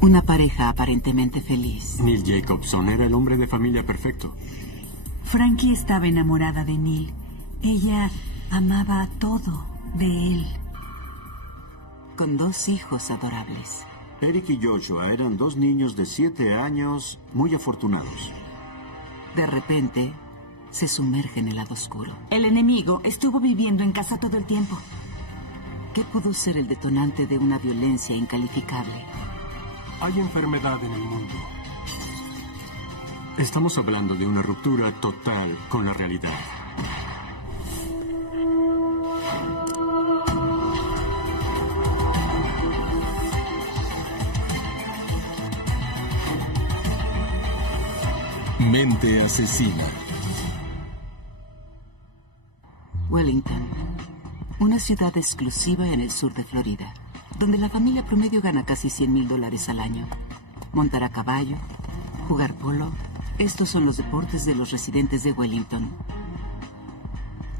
Una pareja aparentemente feliz. Neil Jacobson era el hombre de familia perfecto. Frankie estaba enamorada de Neil. Ella amaba todo de él. Con 2 hijos adorables. Eric y Joshua eran 2 niños de 7 años muy afortunados. De repente, se sumerge en el lado oscuro. El enemigo estuvo viviendo en casa todo el tiempo. ¿Qué pudo ser el detonante de una violencia incalificable? Hay enfermedad en el mundo. Estamos hablando de una ruptura total con la realidad. Mente asesina. Wellington, una ciudad exclusiva en el sur de Florida, donde la familia promedio gana casi $100,000 al año. Montar a caballo, jugar polo, estos son los deportes de los residentes de Wellington.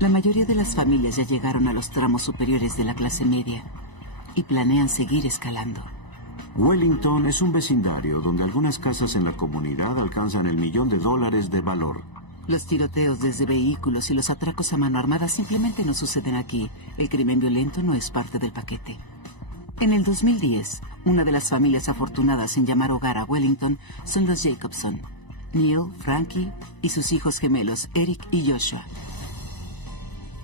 La mayoría de las familias ya llegaron a los tramos superiores de la clase media y planean seguir escalando. Wellington es un vecindario donde algunas casas en la comunidad alcanzan el $1,000,000 de valor. Los tiroteos desde vehículos y los atracos a mano armada simplemente no suceden aquí. El crimen violento no es parte del paquete. En el 2010, una de las familias afortunadas en llamar hogar a Wellington son los Jacobson. Neil, Frankie y sus hijos gemelos, Eric y Joshua.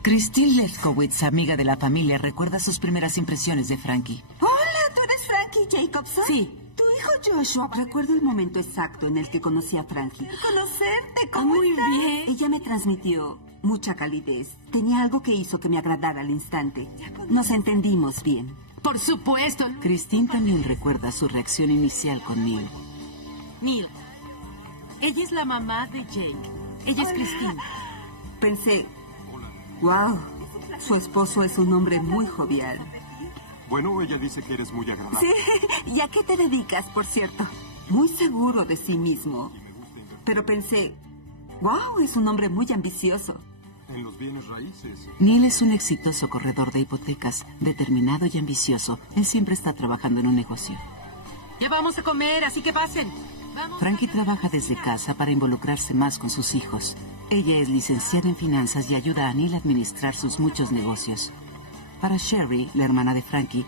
Christine Lefkowitz, amiga de la familia, recuerda sus primeras impresiones de Frankie. Hola, ¿tú eres Frankie Jacobson? Sí. Tu hijo Joshua. Recuerdo el momento exacto en el que conocí a Frankie. ¿Conocerte? ¿Cómo muy estás? bien. Ella me transmitió mucha calidez. Tenía algo que hizo que me agradara al instante. Nos entendimos bien. Por supuesto. Christine también recuerda su reacción inicial con Neil. Neil, ella es la mamá de Jake. Ella es Christine. Pensé, wow, su esposo es un hombre muy jovial. Bueno, ella dice que eres muy agradable. Sí, ¿y a qué te dedicas, por cierto? Muy seguro de sí mismo. Pero pensé, wow, es un hombre muy ambicioso. En los bienes raíces. Neil es un exitoso corredor de hipotecas, determinado y ambicioso. Él siempre está trabajando en un negocio. Ya vamos a comer, así que pasen. Vamos. Frankie trabaja desde casa para involucrarse más con sus hijos. Ella es licenciada en finanzas y ayuda a Neil a administrar sus muchos negocios. Para Sherry, la hermana de Frankie,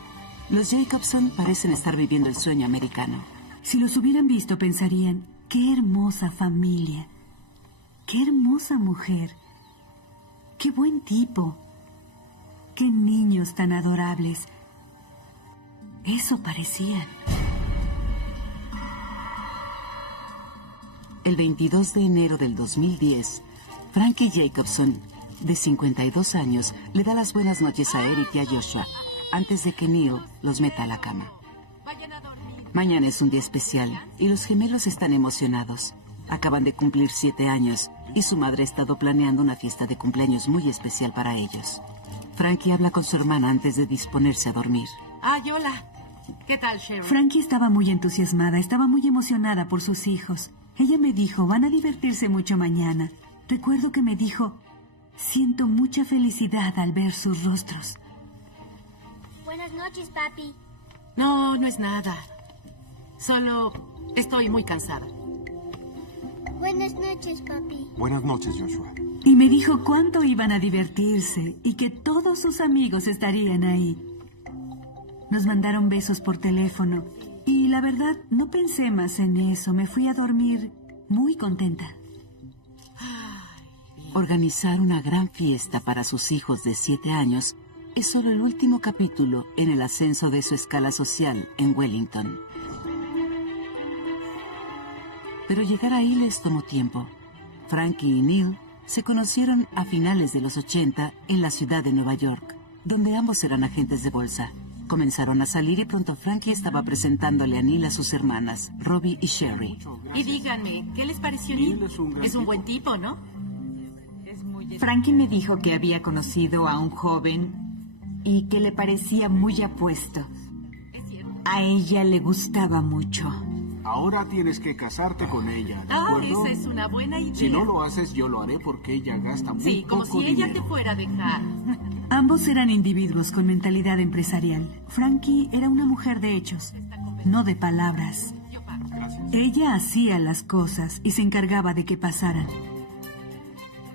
los Jacobson parecen estar viviendo el sueño americano. Si los hubieran visto, pensarían, qué hermosa familia, qué hermosa mujer, qué buen tipo, qué niños tan adorables. Eso parecían. El 22 de enero del 2010, Frankie Jacobson, de 52 años, le da las buenas noches a Eric y a Joshua, antes de que Neil los meta a la cama. Mañana es un día especial y los gemelos están emocionados. Acaban de cumplir 7 años y su madre ha estado planeando una fiesta de cumpleaños muy especial para ellos. Frankie habla con su hermana antes de disponerse a dormir. Ay, hola. ¿Qué tal, Sherry? Frankie estaba muy entusiasmada, estaba muy emocionada por sus hijos. Ella me dijo, van a divertirse mucho mañana. Recuerdo que me dijo, siento mucha felicidad al ver sus rostros. Buenas noches, papi. No, no es nada. Solo estoy muy cansada. Buenas noches, papi. Buenas noches, Joshua. Y me dijo cuánto iban a divertirse y que todos sus amigos estarían ahí. Nos mandaron besos por teléfono y la verdad no pensé más en eso. Me fui a dormir muy contenta. Organizar una gran fiesta para sus hijos de 7 años es solo el último capítulo en el ascenso de su escala social en Wellington. Pero llegar ahí les tomó tiempo. Frankie y Neil se conocieron a finales de los 80 en la ciudad de Nueva York, donde ambos eran agentes de bolsa. Comenzaron a salir y pronto Frankie estaba presentándole a Neil a sus hermanas, Robbie y Sherry. Y díganme, ¿qué les pareció Neil? Es un buen tipo, ¿no? Frankie me dijo que había conocido a un joven y que le parecía muy apuesto. A ella le gustaba mucho. Ahora tienes que casarte con ella, ¿de acuerdo? Esa es una buena idea. Si no lo haces, yo lo haré porque ella gasta muy Sí, como poco si ella dinero. te fuera a dejar. Ambos eran individuos con mentalidad empresarial. Frankie era una mujer de hechos. no de palabras. Ella hacía las cosas y se encargaba de que pasaran.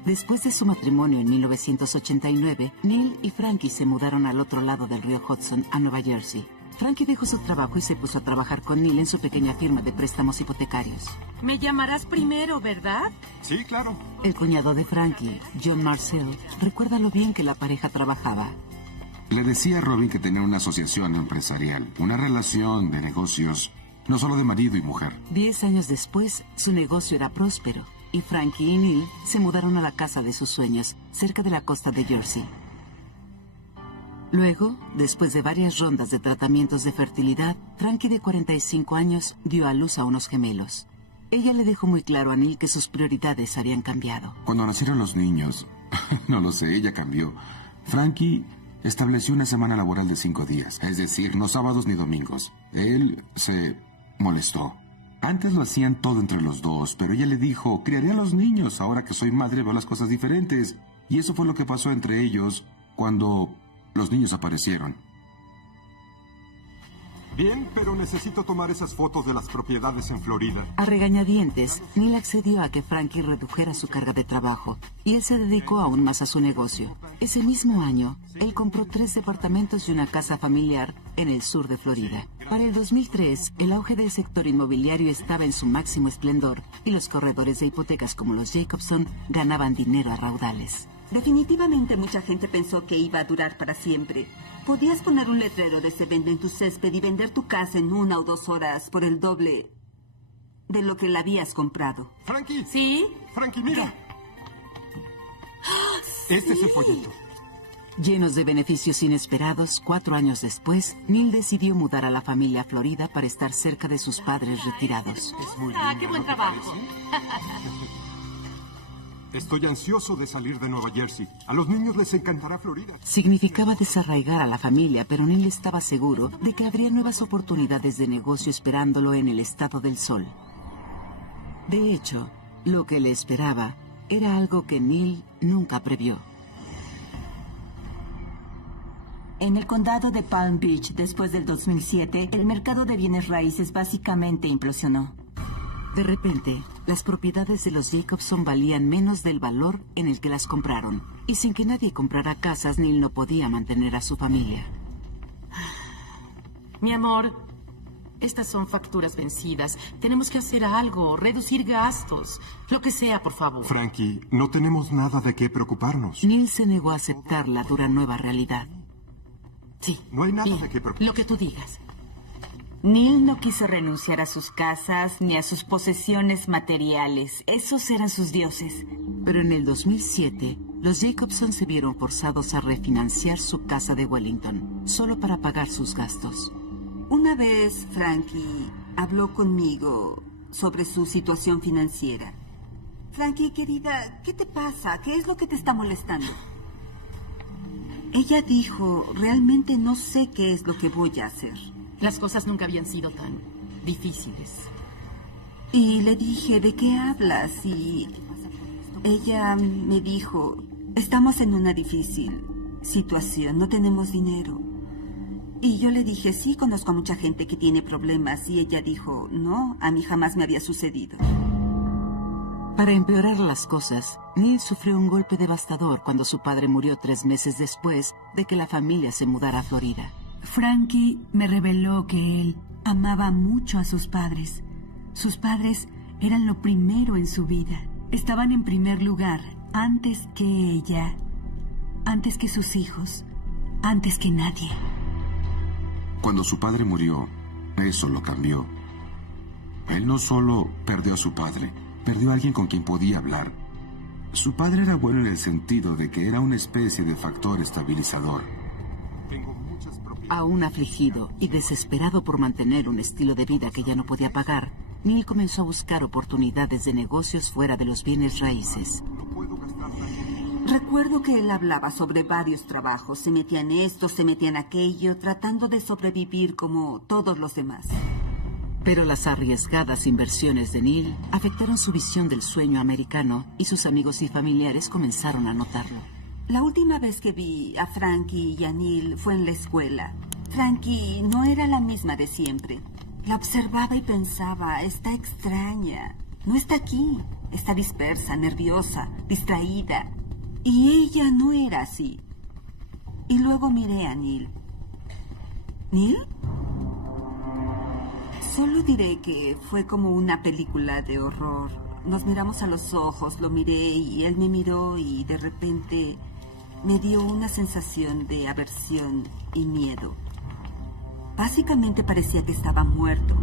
Después de su matrimonio en 1989, Neil y Frankie se mudaron al otro lado del río Hudson, a Nueva Jersey. Frankie dejó su trabajo y se puso a trabajar con Neil en su pequeña firma de préstamos hipotecarios. Me llamarás primero, ¿verdad? Sí, claro. El cuñado de Frankie, John Marcel, recuerda lo bien que la pareja trabajaba. Le decía a Robin que tenía una asociación empresarial, una relación de negocios, no solo de marido y mujer. 10 años después, su negocio era próspero, y Frankie y Neil se mudaron a la casa de sus sueños, cerca de la costa de Jersey. Luego, después de varias rondas de tratamientos de fertilidad, Frankie, de 45 años, dio a luz a unos gemelos. Ella le dejó muy claro a Neil que sus prioridades habían cambiado. Cuando nacieron los niños, no lo sé, ella cambió. Frankie estableció una semana laboral de 5 días, es decir, no sábados ni domingos. Él se molestó. Antes lo hacían todo entre los dos, pero ella le dijo, criaré a los niños, ahora que soy madre veo las cosas diferentes. Y eso fue lo que pasó entre ellos cuando los niños aparecieron. Bien, pero necesito tomar esas fotos de las propiedades en Florida. A regañadientes, Neil accedió a que Frankie redujera su carga de trabajo, y él se dedicó aún más a su negocio. Ese mismo año, él compró 3 departamentos y una casa familiar en el sur de Florida. Para el 2003, el auge del sector inmobiliario estaba en su máximo esplendor, y los corredores de hipotecas como los Jacobson ganaban dinero a raudales. Definitivamente mucha gente pensó que iba a durar para siempre. Podías poner un letrero de se vende en tu césped y vender tu casa en 1 o 2 horas por el doble de lo que la habías comprado. Frankie. ¿Sí? Frankie, mira. Este es el folleto. Llenos de beneficios inesperados, 4 años después, Neil decidió mudar a la familia a Florida para estar cerca de sus padres retirados. ¡Qué buen trabajo! Estoy ansioso de salir de Nueva Jersey. A los niños les encantará Florida. Significaba desarraigar a la familia, pero Neil estaba seguro de que habría nuevas oportunidades de negocio esperándolo en el estado del sol. De hecho, lo que le esperaba era algo que Neil nunca previó. En el condado de Palm Beach, después del 2007, el mercado de bienes raíces básicamente implosionó. De repente, las propiedades de los Jacobson valían menos del valor en el que las compraron. Y sin que nadie comprara casas, Neil no podía mantener a su familia. Mi amor, estas son facturas vencidas. Tenemos que hacer algo, reducir gastos. Lo que sea, por favor. Frankie, no tenemos nada de qué preocuparnos. Neil se negó a aceptar la dura nueva realidad. Sí. No hay nada de qué preocuparnos. Lo que tú digas. Neil no quiso renunciar a sus casas ni a sus posesiones materiales. Esos eran sus dioses. Pero en el 2007, los Jacobson se vieron forzados a refinanciar su casa de Wellington, solo para pagar sus gastos. Una vez Frankie habló conmigo sobre su situación financiera. Frankie, querida, ¿qué te pasa? ¿Qué es lo que te está molestando? Ella dijo, realmente no sé qué es lo que voy a hacer. Las cosas nunca habían sido tan difíciles. Y le dije, ¿de qué hablas? Y ella me dijo, estamos en una difícil situación, no tenemos dinero. Y yo le dije, sí, conozco a mucha gente que tiene problemas. Y ella dijo, no, a mí jamás me había sucedido. Para empeorar las cosas, Neil sufrió un golpe devastador cuando su padre murió 3 meses después de que la familia se mudara a Florida. Frankie me reveló que él amaba mucho a sus padres. Sus padres eran lo primero en su vida. Estaban en primer lugar antes que ella, antes que sus hijos, antes que nadie. Cuando su padre murió, eso lo cambió. Él no solo perdió a su padre, perdió a alguien con quien podía hablar. Su padre era bueno en el sentido de que era una especie de factor estabilizador. Aún afligido y desesperado por mantener un estilo de vida que ya no podía pagar, Neil comenzó a buscar oportunidades de negocios fuera de los bienes raíces. Recuerdo que él hablaba sobre varios trabajos. Se metía en esto, se metía en aquello, tratando de sobrevivir como todos los demás. Pero las arriesgadas inversiones de Neil afectaron su visión del sueño americano y sus amigos y familiares comenzaron a notarlo. La última vez que vi a Frankie y a Neil fue en la escuela. Frankie no era la misma de siempre. La observaba y pensaba, está extraña. No está aquí. Está dispersa, nerviosa, distraída. Y ella no era así. Y luego miré a Neil. ¿Neil? Solo diré que fue como una película de horror. Nos miramos a los ojos, lo miré y él me miró y de repente me dio una sensación de aversión y miedo. Básicamente parecía que estaba muerto.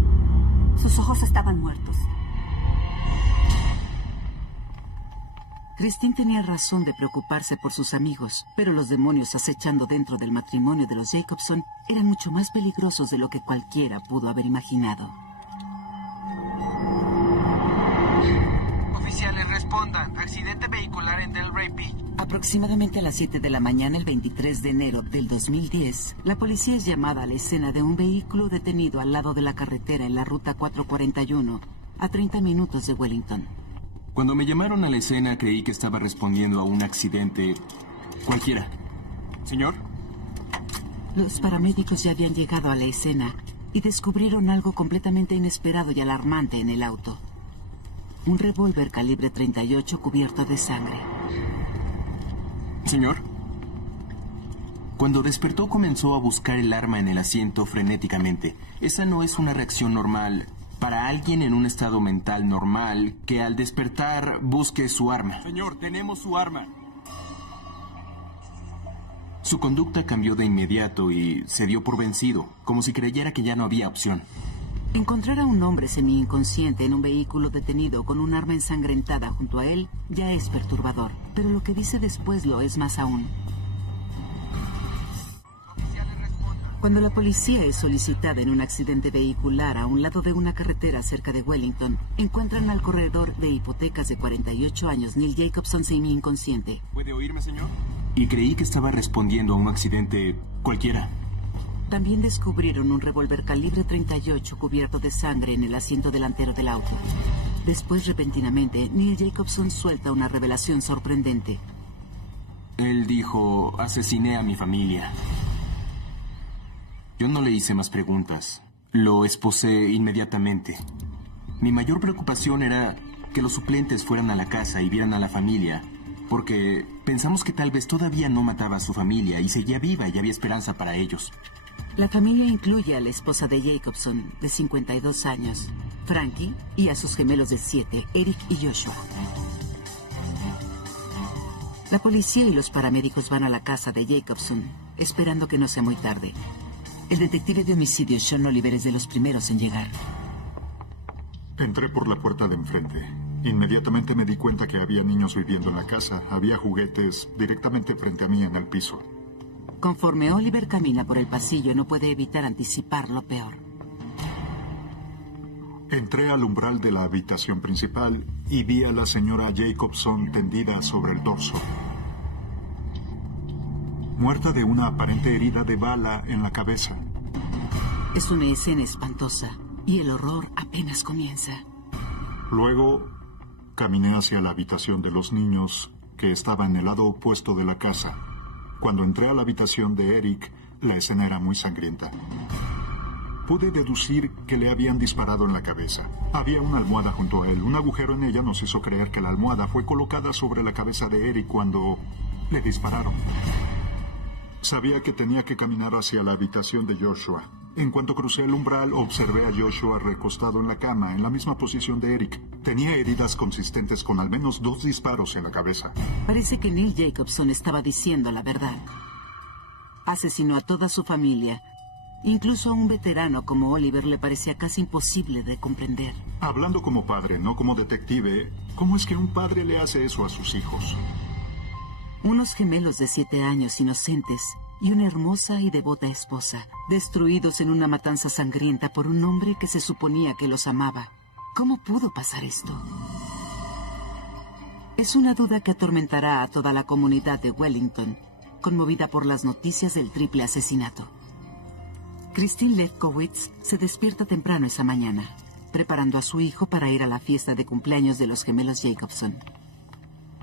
Sus ojos estaban muertos. Christine tenía razón de preocuparse por sus amigos, pero los demonios acechando dentro del matrimonio de los Jacobson eran mucho más peligrosos de lo que cualquiera pudo haber imaginado. Oficiales, respondan. Accidente vehicular en Delray Beach. Aproximadamente a las 7 de la mañana, el 23 de enero del 2010, la policía es llamada a la escena de un vehículo detenido al lado de la carretera en la ruta 441, a 30 minutos de Wellington. Cuando me llamaron a la escena, creí que estaba respondiendo a un accidente cualquiera. Señor. Los paramédicos ya habían llegado a la escena y descubrieron algo completamente inesperado y alarmante en el auto. Un revólver calibre 38 cubierto de sangre. Señor. Cuando despertó comenzó a buscar el arma en el asiento frenéticamente. Esa no es una reacción normal para alguien en un estado mental normal que al despertar busque su arma. Señor, tenemos su arma. Su conducta cambió de inmediato y se dio por vencido, como si creyera que ya no había opción. Encontrar a un hombre semi-inconsciente en un vehículo detenido con un arma ensangrentada junto a él ya es perturbador, pero lo que dice después lo es más aún. Cuando la policía es solicitada en un accidente vehicular a un lado de una carretera cerca de Wellington, encuentran al corredor de hipotecas de 48 años, Neil Jacobson, semi-inconsciente. ¿Puede oírme, señor? Y creí que estaba respondiendo a un accidente cualquiera. También descubrieron un revólver calibre 38 cubierto de sangre en el asiento delantero del auto. Después, repentinamente, Neil Jacobson suelta una revelación sorprendente. Él dijo, asesiné a mi familia. Yo no le hice más preguntas. Lo esposé inmediatamente. Mi mayor preocupación era que los suplentes fueran a la casa y vieran a la familia, porque pensamos que tal vez todavía no mataba a su familia y seguía viva y había esperanza para ellos. La familia incluye a la esposa de Jacobson, de 52 años, Frankie, y a sus gemelos de 7, Eric y Joshua. La policía y los paramédicos van a la casa de Jacobson, esperando que no sea muy tarde. El detective de homicidios Sean Oliver es de los primeros en llegar. Entré por la puerta de enfrente. Inmediatamente me di cuenta que había niños viviendo en la casa. Había juguetes directamente frente a mí en el piso. Conforme Oliver camina por el pasillo, no puede evitar anticipar lo peor. Entré al umbral de la habitación principal y vi a la señora Jacobson tendida sobre el dorso, muerta de una aparente herida de bala en la cabeza. Es una escena espantosa y el horror apenas comienza. Luego caminé hacia la habitación de los niños, que estaba en el lado opuesto de la casa. Cuando entré a la habitación de Eric, la escena era muy sangrienta. Pude deducir que le habían disparado en la cabeza. Había una almohada junto a él. Un agujero en ella nos hizo creer que la almohada fue colocada sobre la cabeza de Eric cuando le dispararon. Sabía que tenía que caminar hacia la habitación de Joshua. En cuanto crucé el umbral, observé a Joshua recostado en la cama, en la misma posición de Eric. Tenía heridas consistentes con al menos 2 disparos en la cabeza. Parece que Neil Jacobson estaba diciendo la verdad. Asesinó a toda su familia. Incluso a un veterano como Oliver le parecía casi imposible de comprender. Hablando como padre, no como detective, ¿cómo es que un padre le hace eso a sus hijos? Unos gemelos de 7 años inocentes y una hermosa y devota esposa, destruidos en una matanza sangrienta por un hombre que se suponía que los amaba. ¿Cómo pudo pasar esto? Es una duda que atormentará a toda la comunidad de Wellington, conmovida por las noticias del triple asesinato. Christine Lefkowitz se despierta temprano esa mañana, preparando a su hijo para ir a la fiesta de cumpleaños de los gemelos Jacobson.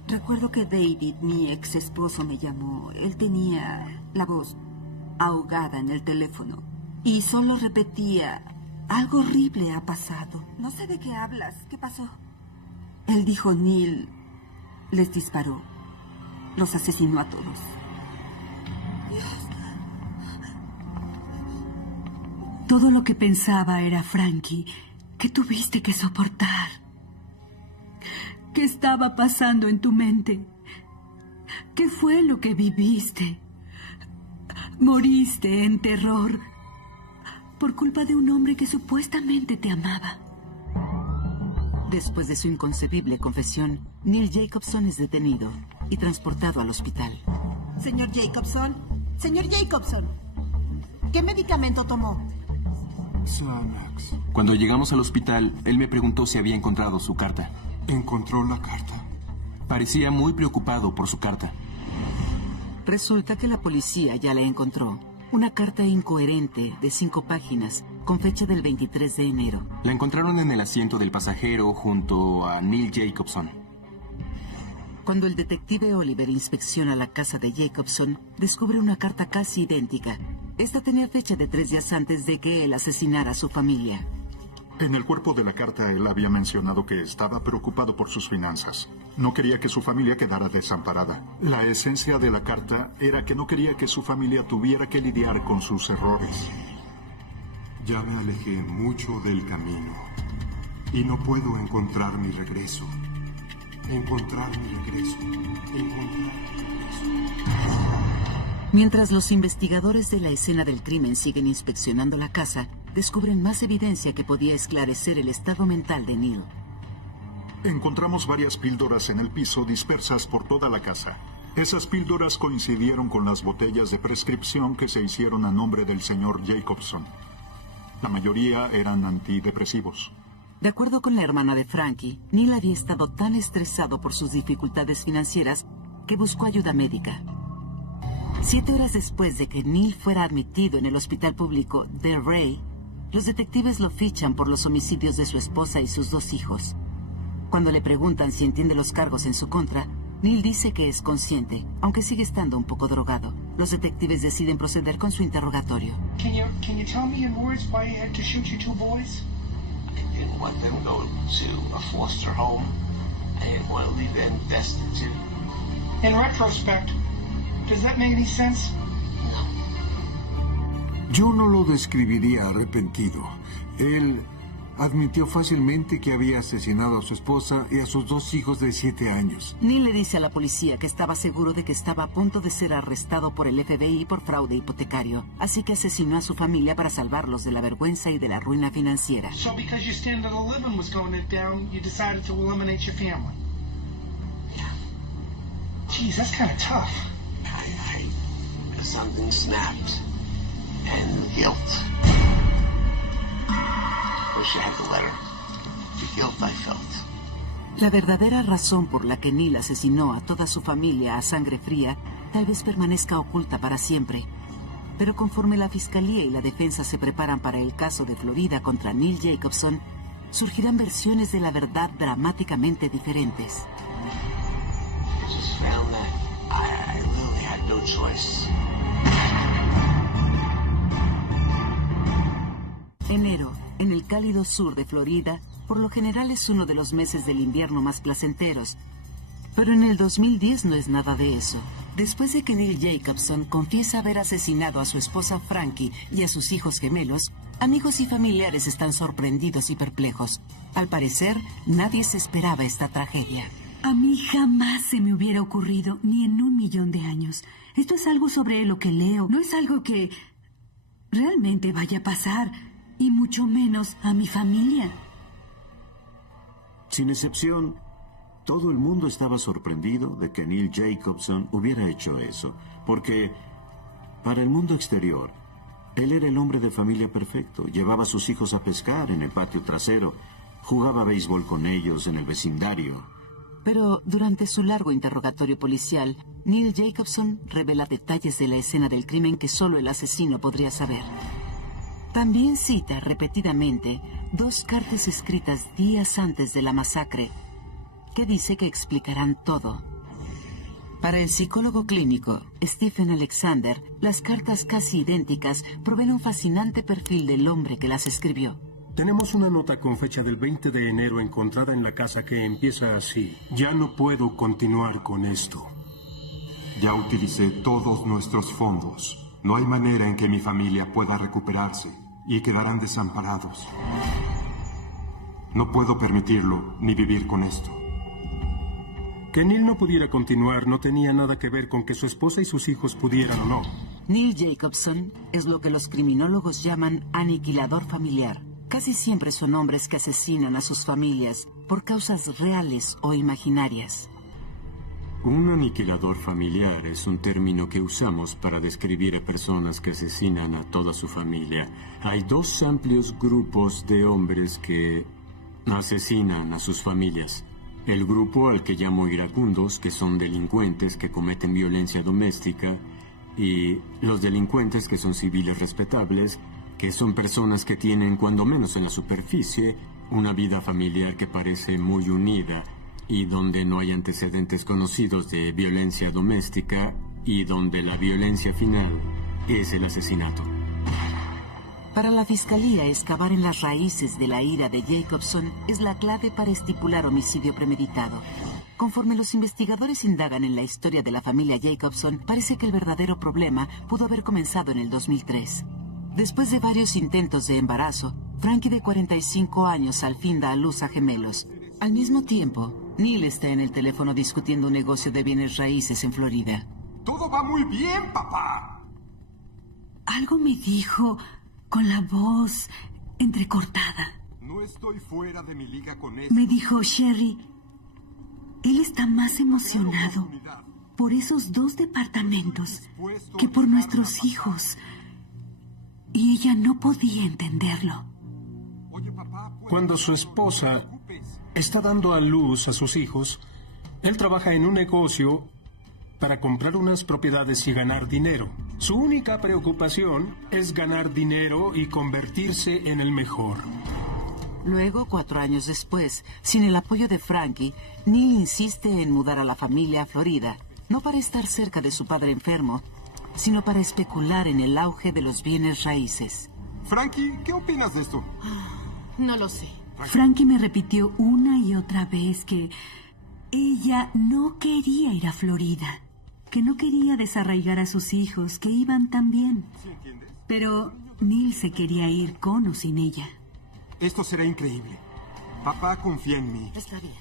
Recuerdo que David, mi ex esposo, me llamó. Él tenía la voz ahogada en el teléfono y solo repetía, Algo horrible ha pasado. No sé de qué hablas. ¿Qué pasó? Él dijo Neil les disparó. Los asesinó a todos. Todo lo que pensaba era Frankie, que tuviste que soportar. ¿Qué estaba pasando en tu mente? ¿Qué fue lo que viviste? Moriste en terror por culpa de un hombre que supuestamente te amaba. Después de su inconcebible confesión, Neil Jacobson es detenido y transportado al hospital. Señor Jacobson, ¿qué medicamento tomó? Xanax. Cuando llegamos al hospital, él me preguntó si había encontrado su carta. ¿Encontró la carta? Parecía muy preocupado por su carta. Resulta que la policía ya la encontró. Una carta incoherente de 5 páginas, con fecha del 23 de enero. La encontraron en el asiento del pasajero junto a Neil Jacobson. Cuando el detective Oliver inspecciona la casa de Jacobson, descubre una carta casi idéntica. Esta tenía fecha de 3 días antes de que él asesinara a su familia. En el cuerpo de la carta él había mencionado que estaba preocupado por sus finanzas. No quería que su familia quedara desamparada. La esencia de la carta era que no quería que su familia tuviera que lidiar con sus errores. Ya me alejé mucho del camino y no puedo encontrar mi regreso. Mientras los investigadores de la escena del crimen siguen inspeccionando la casa, descubren más evidencia que podía esclarecer el estado mental de Neil. Encontramos varias píldoras en el piso dispersas por toda la casa. Esas píldoras coincidieron con las botellas de prescripción que se hicieron a nombre del señor Jacobson. La mayoría eran antidepresivos. De acuerdo con la hermana de Frankie, Neil había estado tan estresado por sus dificultades financieras que buscó ayuda médica. 7 horas después de que Neil fuera admitido en el hospital público de Ray, los detectives lo fichan por los homicidios de su esposa y sus 2 hijos. Cuando le preguntan si entiende los cargos en su contra, Neil dice que es consciente, aunque sigue estando un poco drogado. Los detectives deciden proceder con su interrogatorio. Can you tell me in words why you had to shoot your 2 boys? I didn't want them to go to a foster home. I didn't want to leave them destitute. In retrospect, does that make any sense? Yo no lo describiría arrepentido. Él admitió fácilmente que había asesinado a su esposa y a sus 2 hijos de 7 años. Neil le dice a la policía que estaba seguro de que estaba a punto de ser arrestado por el FBI por fraude hipotecario, así que asesinó a su familia para salvarlos de la vergüenza y de la ruina financiera. So because your standard of living was going down, you decided to eliminate your family. Yeah. Geez, that's kind of tough. Something snapped. And guilt. Wish I had the letter. The guilt I felt. La verdadera razón por la que Neil asesinó a toda su familia a sangre fría tal vez permanezca oculta para siempre. Pero conforme la fiscalía y la defensa se preparan para el caso de Florida contra Neil Jacobson, surgirán versiones de la verdad dramáticamente diferentes. I just found that I really had no choice. Enero, en el cálido sur de Florida, por lo general es uno de los meses del invierno más placenteros. Pero en el 2010 no es nada de eso. Después de que Neil Jacobson confiesa haber asesinado a su esposa Frankie y a sus hijos gemelos, amigos y familiares están sorprendidos y perplejos. Al parecer, nadie se esperaba esta tragedia. A mí jamás se me hubiera ocurrido, ni en 1.000.000 de años. Esto es algo sobre lo que leo, no es algo que realmente vaya a pasar. Y mucho menos a mi familia. Sin excepción, todo el mundo estaba sorprendido de que Neil Jacobson hubiera hecho eso, porque para el mundo exterior, él era el hombre de familia perfecto. Llevaba a sus hijos a pescar en el patio trasero, jugaba béisbol con ellos en el vecindario. Pero durante su largo interrogatorio policial, Neil Jacobson revela detalles de la escena del crimen que solo el asesino podría saber. También cita repetidamente 2 cartas escritas días antes de la masacre, que dice que explicarán todo. Para el psicólogo clínico Stephen Alexander, las cartas casi idénticas proveen un fascinante perfil del hombre que las escribió. Tenemos una nota con fecha del 20 de enero encontrada en la casa que empieza así. Ya no puedo continuar con esto. Ya utilicé todos nuestros fondos. No hay manera en que mi familia pueda recuperarse y quedarán desamparados. No puedo permitirlo ni vivir con esto. Que Neil no pudiera continuar no tenía nada que ver con que su esposa y sus hijos pudieran o no. Neil Jacobson es lo que los criminólogos llaman aniquilador familiar. Casi siempre son hombres que asesinan a sus familias por causas reales o imaginarias. Un aniquilador familiar es un término que usamos para describir a personas que asesinan a toda su familia. Hay dos amplios grupos de hombres que asesinan a sus familias. El grupo al que llamo iracundos, que son delincuentes que cometen violencia doméstica, y los delincuentes que son civiles respetables, que son personas que tienen, cuando menos en la superficie, una vida familiar que parece muy unida y donde no hay antecedentes conocidos de violencia doméstica y donde la violencia final es el asesinato. Para la fiscalía, excavar en las raíces de la ira de Jacobson es la clave para estipular homicidio premeditado. Conforme los investigadores indagan en la historia de la familia Jacobson, parece que el verdadero problema pudo haber comenzado en el 2003. Después de varios intentos de embarazo, Frankie, de 45 años, al fin da a luz a gemelos. Al mismo tiempo, Neil está en el teléfono discutiendo un negocio de bienes raíces en Florida. ¡Todo va muy bien, papá! Algo me dijo con la voz entrecortada. No estoy fuera de mi liga con esto. Me dijo, Sherry, él está más emocionado por esos 2 departamentos que por nuestros hijos. Y ella no podía entenderlo. Cuando su esposa está dando a luz a sus hijos, él trabaja en un negocio para comprar unas propiedades y ganar dinero. Su única preocupación es ganar dinero y convertirse en el mejor. Luego, 4 años después, sin el apoyo de Frankie, Neil insiste en mudar a la familia a Florida, no para estar cerca de su padre enfermo, sino para especular en el auge de los bienes raíces. Frankie, ¿qué opinas de esto? No lo sé. Frankie me repitió una y otra vez que ella no quería ir a Florida, que no quería desarraigar a sus hijos, que iban tan bien. Pero Neil se quería ir con o sin ella. Esto será increíble. Papá confía en mí. Está bien.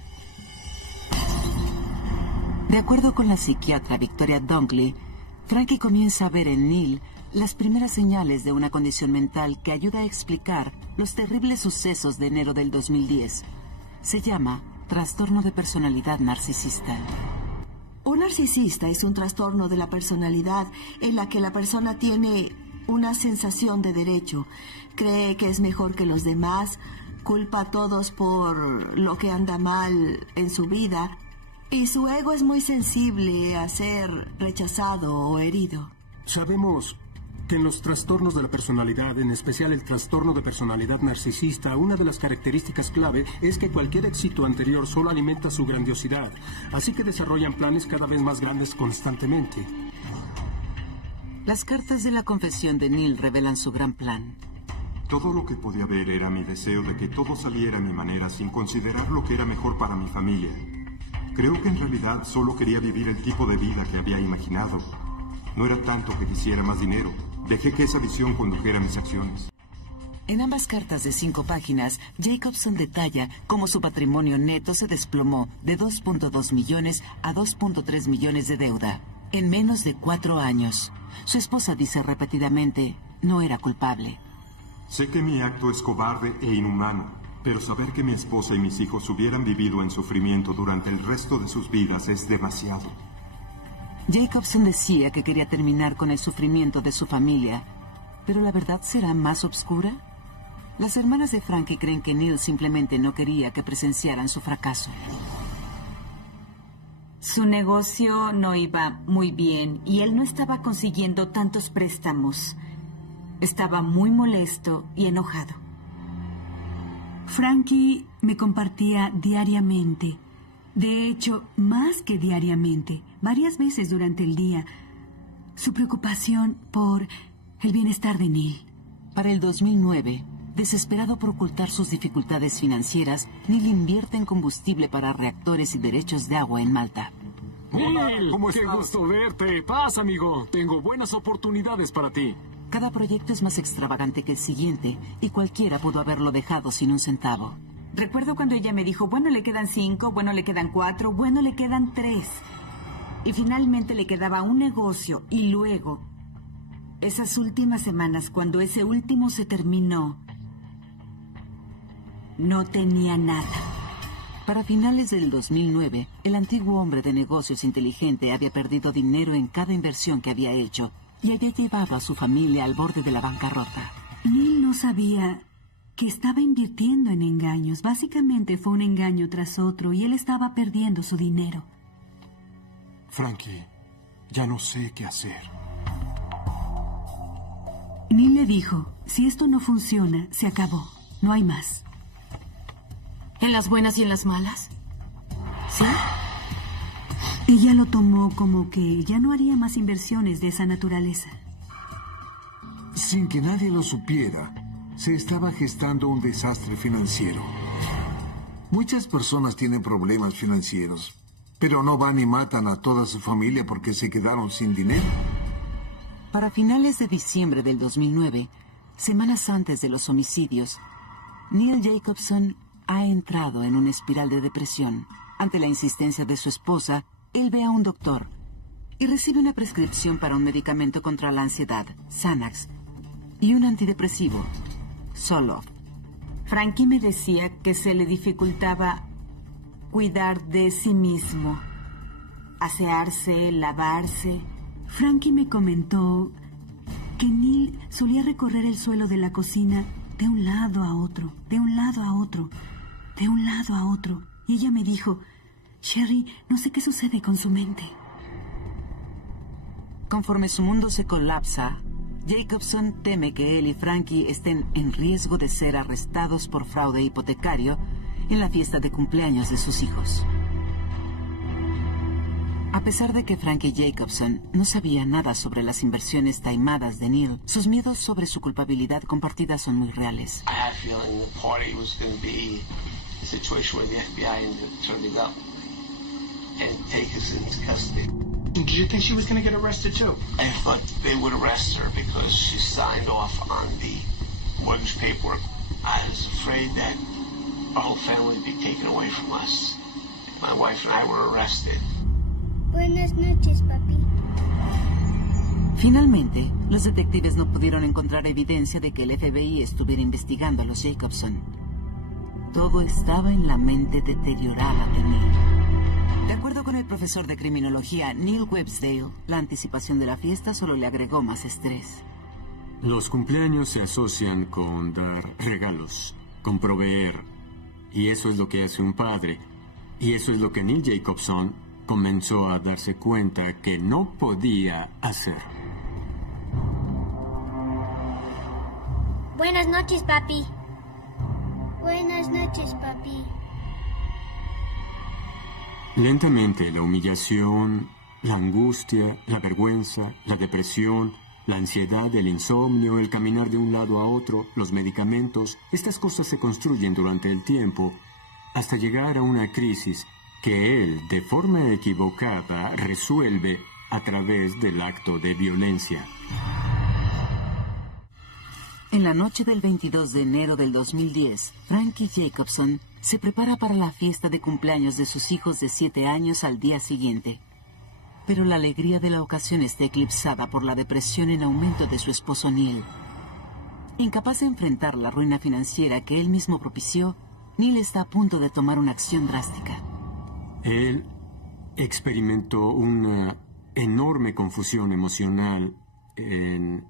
De acuerdo con la psiquiatra Victoria Dunkley, Frankie comienza a ver en Neil las primeras señales de una condición mental que ayuda a explicar los terribles sucesos de enero del 2010. Se llama trastorno de personalidad narcisista. Un narcisista es un trastorno de la personalidad en la que la persona tiene una sensación de derecho, cree que es mejor que los demás, culpa a todos por lo que anda mal en su vida, y su ego es muy sensible a ser rechazado o herido. Sabemos que en los trastornos de la personalidad, en especial el trastorno de personalidad narcisista, una de las características clave es que cualquier éxito anterior solo alimenta su grandiosidad, así que desarrollan planes cada vez más grandes constantemente. Las cartas de la confesión de Neil revelan su gran plan. Todo lo que podía ver era mi deseo de que todo saliera a mi manera sin considerar lo que era mejor para mi familia. Creo que en realidad solo quería vivir el tipo de vida que había imaginado. No era tanto que quisiera más dinero. Dejé que esa visión condujera mis acciones. En ambas cartas de 5 páginas, Jacobson detalla cómo su patrimonio neto se desplomó de 2.2 millones a 2.3 millones de deuda en menos de 4 años. Su esposa dice repetidamente, no era culpable. Sé que mi acto es cobarde e inhumano, pero saber que mi esposa y mis hijos hubieran vivido en sufrimiento durante el resto de sus vidas es demasiado. Jacobson decía que quería terminar con el sufrimiento de su familia, pero ¿la verdad será más oscura? Las hermanas de Frankie creen que Neil simplemente no quería que presenciaran su fracaso. Su negocio no iba muy bien y él no estaba consiguiendo tantos préstamos. Estaba muy molesto y enojado. Frankie me compartía diariamente. De hecho, más que diariamente, varias veces durante el día, su preocupación por el bienestar de Neil. Para el 2009, Desesperado por ocultar sus dificultades financieras, Neil invierte en combustible para reactores y derechos de agua en Malta. Neil, qué gusto verte. Pasa, amigo. Tengo buenas oportunidades para ti. Cada proyecto es más extravagante que el siguiente, y cualquiera pudo haberlo dejado sin un centavo. Recuerdo cuando ella me dijo, bueno, le quedan 5, bueno, le quedan 4, bueno, le quedan 3. Y finalmente le quedaba un negocio, y luego, esas últimas semanas, cuando ese último se terminó, no tenía nada. Para finales del 2009, el antiguo hombre de negocios inteligente había perdido dinero en cada inversión que había hecho y había llevado a su familia al borde de la bancarrota. Neil no sabía que estaba invirtiendo en engaños. Básicamente fue un engaño tras otro y él estaba perdiendo su dinero. Frankie, ya no sé qué hacer. Neil le dijo, si esto no funciona, se acabó. No hay más. ¿En las buenas y en las malas? ¿Sí? Ella lo tomó como que ya no haría más inversiones de esa naturaleza. Sin que nadie lo supiera, se estaba gestando un desastre financiero. Muchas personas tienen problemas financieros, pero no van y matan a toda su familia porque se quedaron sin dinero. Para finales de diciembre del 2009, semanas antes de los homicidios, Neil Jacobson ha entrado en una espiral de depresión. Ante la insistencia de su esposa, él ve a un doctor y recibe una prescripción para un medicamento contra la ansiedad, Xanax, y un antidepresivo, Zoloft. Frankie me decía que se le dificultaba cuidar de sí mismo, asearse, lavarse. Frankie me comentó que Neil solía recorrer el suelo de la cocina de un lado a otro, de un lado a otro, de un lado a otro. Y ella me dijo, Sherry, no sé qué sucede con su mente. Conforme su mundo se colapsa, Jacobson teme que él y Frankie estén en riesgo de ser arrestados por fraude hipotecario en la fiesta de cumpleaños de sus hijos. A pesar de que Frankie Jacobson no sabía nada sobre las inversiones taimadas de Neil, sus miedos sobre su culpabilidad compartida son muy reales. I had a feeling the party was going to be a situation where the FBI ended up turning up and take us into custody. Did you think she was going to get arrested too? I thought they would arrest her because she signed off on the mortgage paperwork. I was afraid that our whole family would be taken away from us. My wife and I were arrested. Buenas noches, papi. Finalmente, los detectives no pudieron encontrar evidencia de que el FBI estuviera investigando a los Jacobson. Todo estaba en la mente deteriorada de Neil. De acuerdo con el profesor de criminología Neil Websdale, la anticipación de la fiesta solo le agregó más estrés. Los cumpleaños se asocian con dar regalos, con proveer. Y eso es lo que hace un padre. Y eso es lo que Neil Jacobson comenzó a darse cuenta que no podía hacer. Buenas noches, papi. Buenas noches, papi. Lentamente la humillación, la angustia, la vergüenza, la depresión, la ansiedad, el insomnio, el caminar de un lado a otro, los medicamentos, estas cosas se construyen durante el tiempo hasta llegar a una crisis que él, de forma equivocada, resuelve a través del acto de violencia. En la noche del 22 de enero del 2010, Frankie Jacobson se prepara para la fiesta de cumpleaños de sus hijos de 7 años al día siguiente. Pero la alegría de la ocasión está eclipsada por la depresión en aumento de su esposo Neil. Incapaz de enfrentar la ruina financiera que él mismo propició, Neil está a punto de tomar una acción drástica. Él experimentó una enorme confusión emocional en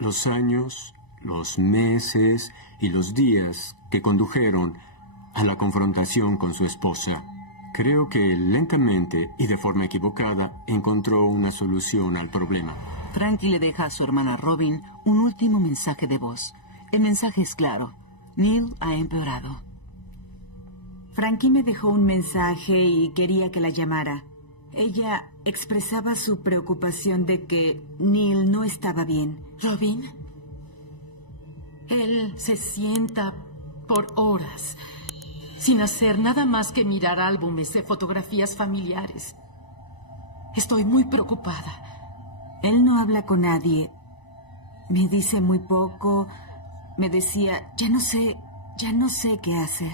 los años, los meses y los días que condujeron a la confrontación con su esposa. Creo que lentamente y de forma equivocada encontró una solución al problema. Frankie le deja a su hermana Robin un último mensaje de voz. El mensaje es claro. Neil ha empeorado. Frankie me dejó un mensaje y quería que la llamara. Ella expresaba su preocupación de que Neil no estaba bien. ¿Robin? Él se sienta por horas sin hacer nada más que mirar álbumes de fotografías familiares. Estoy muy preocupada. Él no habla con nadie. Me dice muy poco. Me decía, ya no sé qué hacer.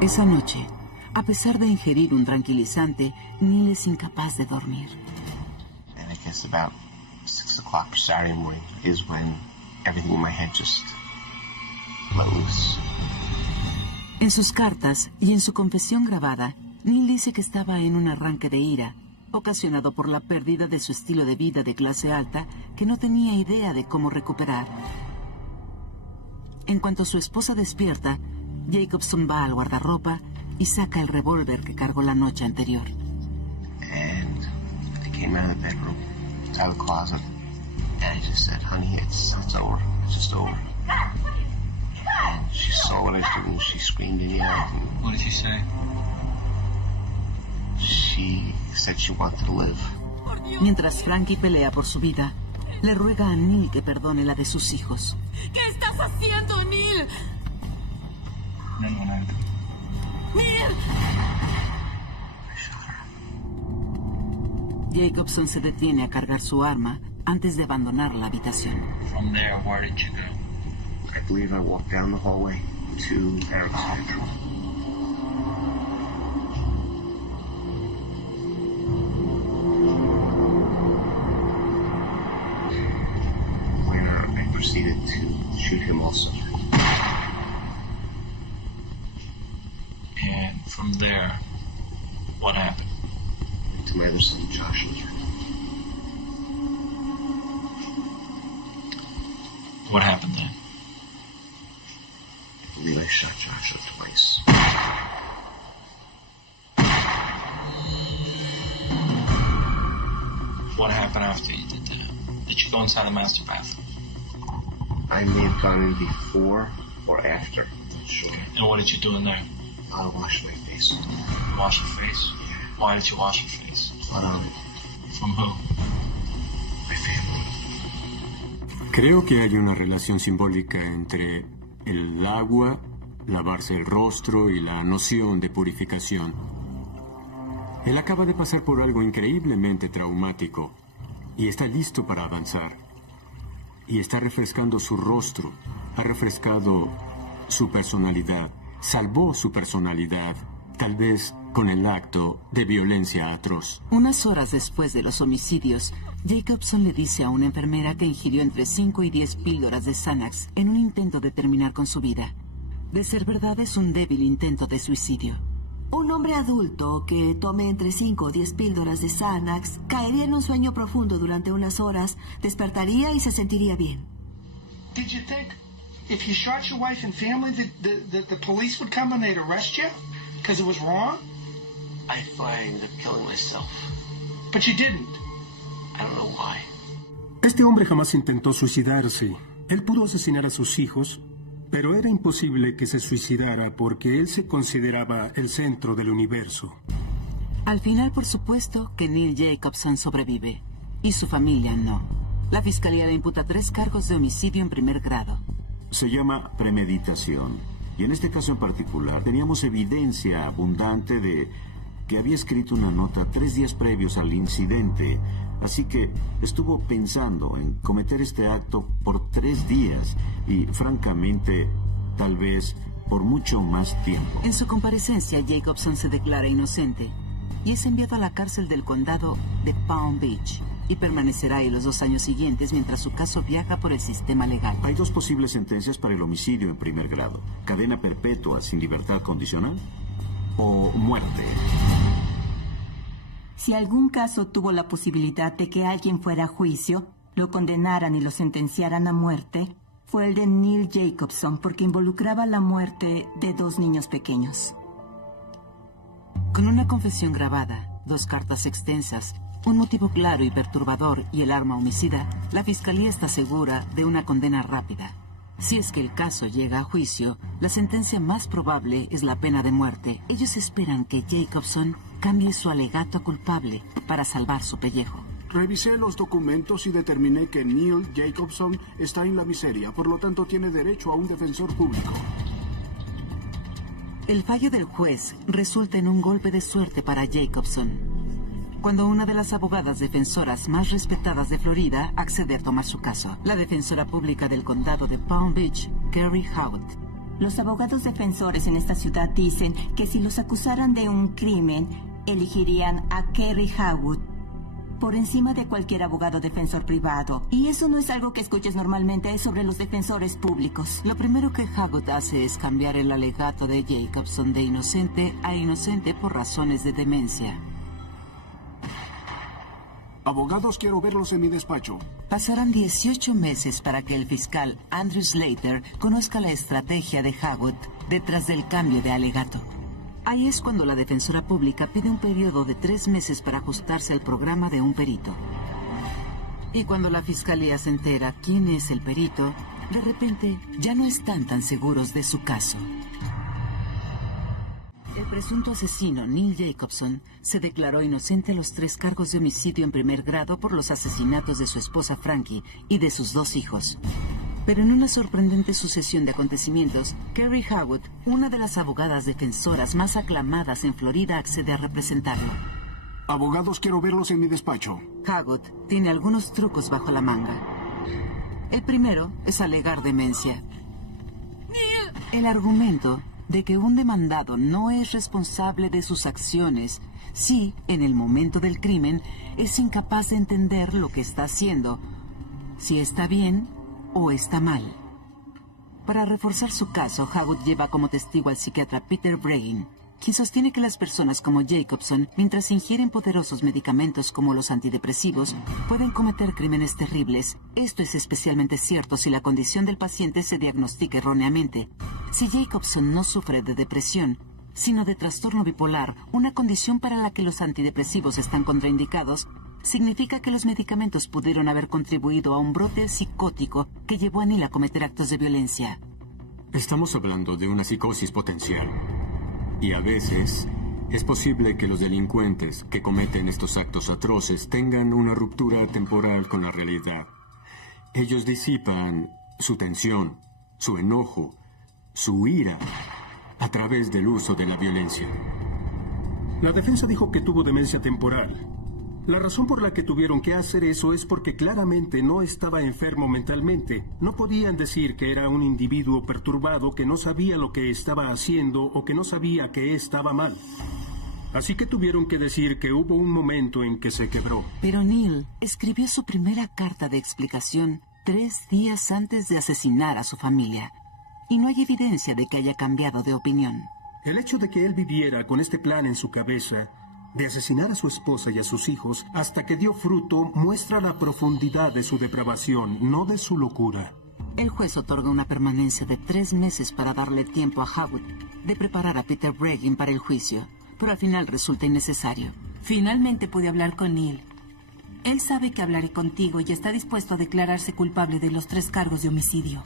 Esa noche, a pesar de ingerir un tranquilizante, Neil es incapaz de dormir. And I guess about 6 o'clock Saturday morning is when everything in my head just let loose. En sus cartas y en su confesión grabada, Neil dice que estaba en un arranque de ira, ocasionado por la pérdida de su estilo de vida de clase alta que no tenía idea de cómo recuperar. En cuanto su esposa despierta, Jacobson va al guardarropa y saca el revólver que cargó la noche anterior. And I came out of the bedroom, out of the closet, and I just said, honey, it's over. It's just over. And she saw what I was doing. She screamed and yelled. What did she say? She said she wanted to live. Mientras Frankie pelea por su vida, le ruega a Neil que perdone la de sus hijos. ¿Qué estás haciendo, Neil? No. ¡Neil! Jacobson se detiene a cargar su arma antes de abandonar la habitación. From there, where did you go? I believe I walked down the hallway to Eric's bedroom. Where I proceeded to shoot him also. And from there, what happened? To my other son, Joshua. What happened then? I believe I shot Joshua twice. What happened after you did that? Did you go inside the master bathroom? I may have gone in before or after. Sure. And what did you do in there? I'll wash my face. Wash your face? Yeah. Why did you wash your face? Blood on it. From who? My family. Creo que hay una relación simbólica entre el agua, lavarse el rostro y la noción de purificación. Él acaba de pasar por algo increíblemente traumático y está listo para avanzar. Y está refrescando su rostro, ha refrescado su personalidad, salvó su personalidad, tal vez con el acto de violencia atroz. Unas horas después de los homicidios, Jacobson le dice a una enfermera que ingirió entre 5 y 10 píldoras de Xanax en un intento de terminar con su vida. De ser verdad, es un débil intento de suicidio. Un hombre adulto que tome entre 5 o 10 píldoras de Xanax caería en un sueño profundo durante unas horas, despertaría y se sentiría bien. Did you think if you shot your wife and family, the police would come and they'd arrest you because it was wrong? I thought I ended up killing myself. But you didn't. I don't know why. Este hombre jamás intentó suicidarse. Él pudo asesinar a sus hijos, pero era imposible que se suicidara porque él se consideraba el centro del universo. Al final, por supuesto, que Neil Jacobson sobrevive, y su familia no. La fiscalía le imputa 3 cargos de homicidio en primer grado. Se llama premeditación, y en este caso en particular teníamos evidencia abundante de que había escrito una nota 3 días previos al incidente, así que estuvo pensando en cometer este acto por 3 días y, francamente, tal vez por mucho más tiempo. En su comparecencia, Jacobson se declara inocente y es enviado a la cárcel del condado de Palm Beach y permanecerá ahí los 2 años siguientes mientras su caso viaja por el sistema legal. Hay 2 posibles sentencias para el homicidio en primer grado: cadena perpetua sin libertad condicional o muerte. Si algún caso tuvo la posibilidad de que alguien fuera a juicio, lo condenaran y lo sentenciaran a muerte, fue el de Neil Jacobson, porque involucraba la muerte de 2 niños pequeños. Con una confesión grabada, 2 cartas extensas, un motivo claro y perturbador y el arma homicida, la fiscalía está segura de una condena rápida. Si es que el caso llega a juicio, la sentencia más probable es la pena de muerte. Ellos esperan que Jacobson cambie su alegato culpable para salvar su pellejo. Revisé los documentos y determiné que Neil Jacobson está en la miseria, por lo tanto tiene derecho a un defensor público. El fallo del juez resulta en un golpe de suerte para Jacobson, cuando una de las abogadas defensoras más respetadas de Florida accede a tomar su caso, la defensora pública del condado de Palm Beach, Kerry Howard. Los abogados defensores en esta ciudad dicen que si los acusaran de un crimen, elegirían a Kerry Howard por encima de cualquier abogado defensor privado. Y eso no es algo que escuches normalmente sobre los defensores públicos. Lo primero que Howard hace es cambiar el alegato de Jacobson de inocente a inocente por razones de demencia. Abogados, quiero verlos en mi despacho. Pasarán 18 meses para que el fiscal Andrew Slater conozca la estrategia de Howard detrás del cambio de alegato. Ahí es cuando la defensora pública pide un periodo de 3 meses para ajustarse al programa de un perito. Y cuando la fiscalía se entera quién es el perito, de repente ya no están tan seguros de su caso. El presunto asesino, Neil Jacobson, se declaró inocente a los 3 cargos de homicidio en primer grado por los asesinatos de su esposa Frankie y de sus 2 hijos. Pero en una sorprendente sucesión de acontecimientos, Kerry Howard, una de las abogadas defensoras más aclamadas en Florida, accede a representarlo. Abogados, quiero verlos en mi despacho. Howard tiene algunos trucos bajo la manga. El primero es alegar demencia. El argumento de que un demandado no es responsable de sus acciones si, en el momento del crimen, es incapaz de entender lo que está haciendo, si está bien o está mal. Para reforzar su caso, Howard lleva como testigo al psiquiatra Peter Breggin, quien sostiene que las personas como Jacobson, mientras ingieren poderosos medicamentos como los antidepresivos, pueden cometer crímenes terribles. Esto es especialmente cierto si la condición del paciente se diagnostica erróneamente. Si Jacobson no sufre de depresión, sino de trastorno bipolar, una condición para la que los antidepresivos están contraindicados, significa que los medicamentos pudieron haber contribuido a un brote psicótico que llevó a Neil a cometer actos de violencia. Estamos hablando de una psicosis potencial. Y a veces es posible que los delincuentes que cometen estos actos atroces tengan una ruptura temporal con la realidad. Ellos disipan su tensión, su enojo, su ira a través del uso de la violencia. La defensa dijo que tuvo demencia temporal. La razón por la que tuvieron que hacer eso es porque claramente no estaba enfermo mentalmente. No podían decir que era un individuo perturbado que no sabía lo que estaba haciendo o que no sabía que estaba mal. Así que tuvieron que decir que hubo un momento en que se quebró. Pero Neil escribió su primera carta de explicación 3 días antes de asesinar a su familia. Y no hay evidencia de que haya cambiado de opinión. El hecho de que él viviera con este plan en su cabeza de asesinar a su esposa y a sus hijos hasta que dio fruto muestra la profundidad de su depravación, no de su locura. El juez otorga una permanencia de 3 meses para darle tiempo a Howard de preparar a Peter Breggin para el juicio, pero al final resulta innecesario. Finalmente pude hablar con Neil. Él sabe que hablaré contigo y está dispuesto a declararse culpable de los 3 cargos de homicidio.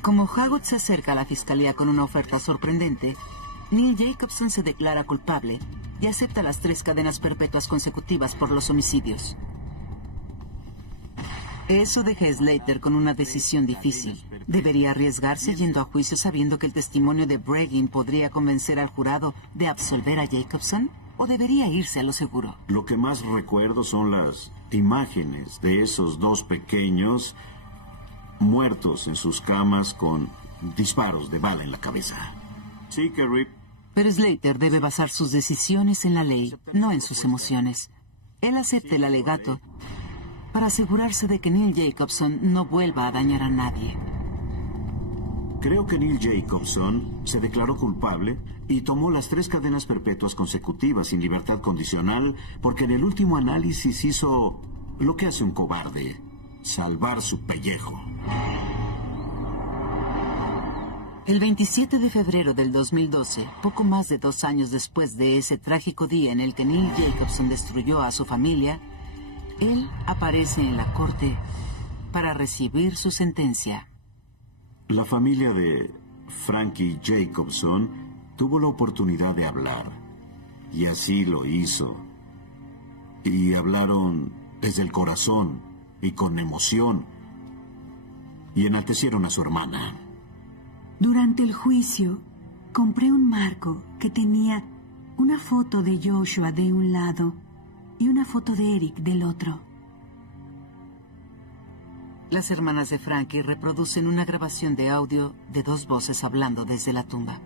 Como Howard se acerca a la fiscalía con una oferta sorprendente, Neil Jacobson se declara culpable y acepta las 3 cadenas perpetuas consecutivas por los homicidios. Eso deja a Slater con una decisión difícil. ¿Debería arriesgarse yendo a juicio sabiendo que el testimonio de Breggin podría convencer al jurado de absolver a Jacobson? ¿O debería irse a lo seguro? Lo que más recuerdo son las imágenes de esos 2 pequeños muertos en sus camas con disparos de bala en la cabeza. Sí, Kerry. Pero Slater debe basar sus decisiones en la ley, no en sus emociones. Él acepta el alegato para asegurarse de que Neil Jacobson no vuelva a dañar a nadie. Creo que Neil Jacobson se declaró culpable y tomó las 3 cadenas perpetuas consecutivas sin libertad condicional porque en el último análisis hizo lo que hace un cobarde, salvar su pellejo. El 27 de febrero del 2012, poco más de 2 años después de ese trágico día en el que Neil Jacobson destruyó a su familia, él aparece en la corte para recibir su sentencia. La familia de Frankie Jacobson tuvo la oportunidad de hablar, y así lo hizo. Y hablaron desde el corazón y con emoción, y enaltecieron a su hermana. Durante el juicio, compré un marco que tenía una foto de Joshua de un lado y una foto de Eric del otro. Las hermanas de Frankie reproducen una grabación de audio de dos voces hablando desde la tumba.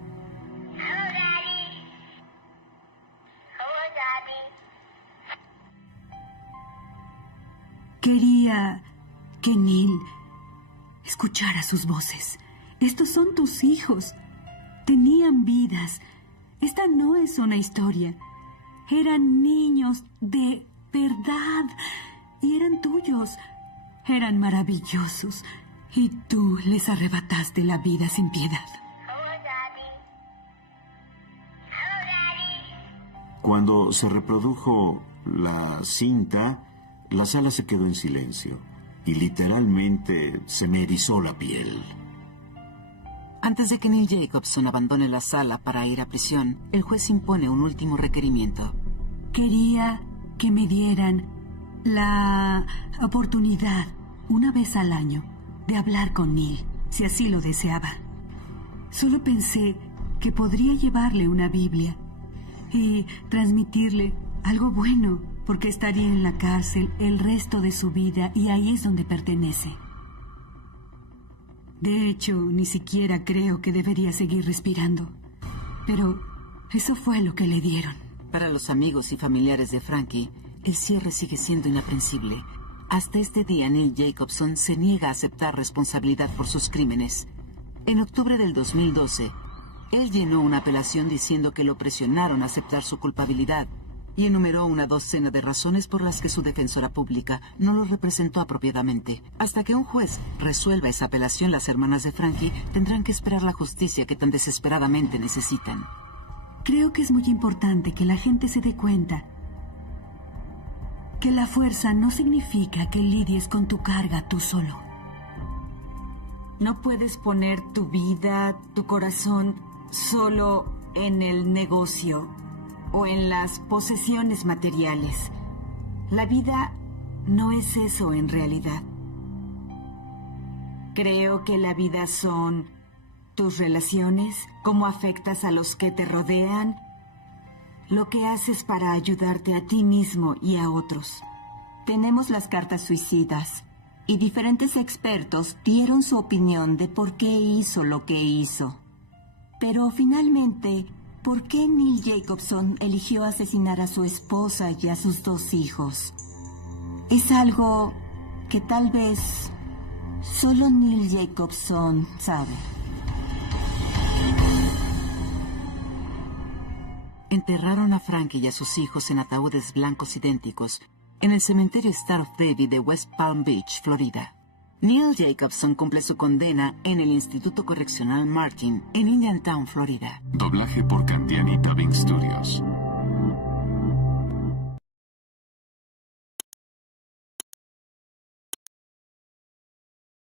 Quería que Neil escuchara sus voces. Estos son tus hijos. Tenían vidas. Esta no es una historia. Eran niños de verdad. Y eran tuyos. Eran maravillosos. Y tú les arrebataste la vida sin piedad. Cuando se reprodujo la cinta, la sala se quedó en silencio y literalmente se me erizó la piel. Antes de que Neil Jacobson abandone la sala para ir a prisión, el juez impone un último requerimiento. Quería que me dieran la oportunidad, una vez al año, de hablar con Neil, si así lo deseaba. Solo pensé que podría llevarle una Biblia y transmitirle algo bueno, porque estaría en la cárcel el resto de su vida y ahí es donde pertenece. De hecho, ni siquiera creo que debería seguir respirando. Pero eso fue lo que le dieron. Para los amigos y familiares de Frankie, el cierre sigue siendo inaprensible. Hasta este día, Neil Jacobson se niega a aceptar responsabilidad por sus crímenes. En octubre del 2012, él llenó una apelación diciendo que lo presionaron a aceptar su culpabilidad y enumeró una docena de razones por las que su defensora pública no lo representó apropiadamente. Hasta que un juez resuelva esa apelación, las hermanas de Frankie tendrán que esperar la justicia que tan desesperadamente necesitan. Creo que es muy importante que la gente se dé cuenta que la fuerza no significa que lidies con tu carga tú solo. No puedes poner tu vida, tu corazón, solo en el negocio o en las posesiones materiales. La vida no es eso en realidad. Creo que la vida son tus relaciones, cómo afectas a los que te rodean, lo que haces para ayudarte a ti mismo y a otros. Tenemos las cartas suicidas y diferentes expertos dieron su opinión de por qué hizo lo que hizo. Pero finalmente, ¿por qué Neil Jacobson eligió asesinar a su esposa y a sus 2 hijos? Es algo que tal vez solo Neil Jacobson sabe. Enterraron a Frankie y a sus hijos en ataúdes blancos idénticos en el cementerio Star of Baby de West Palm Beach, Florida. Neil Jacobson cumple su condena en el Instituto Correccional Martin, en Indiantown, Florida. Doblaje por Candiani Dubbing Studios.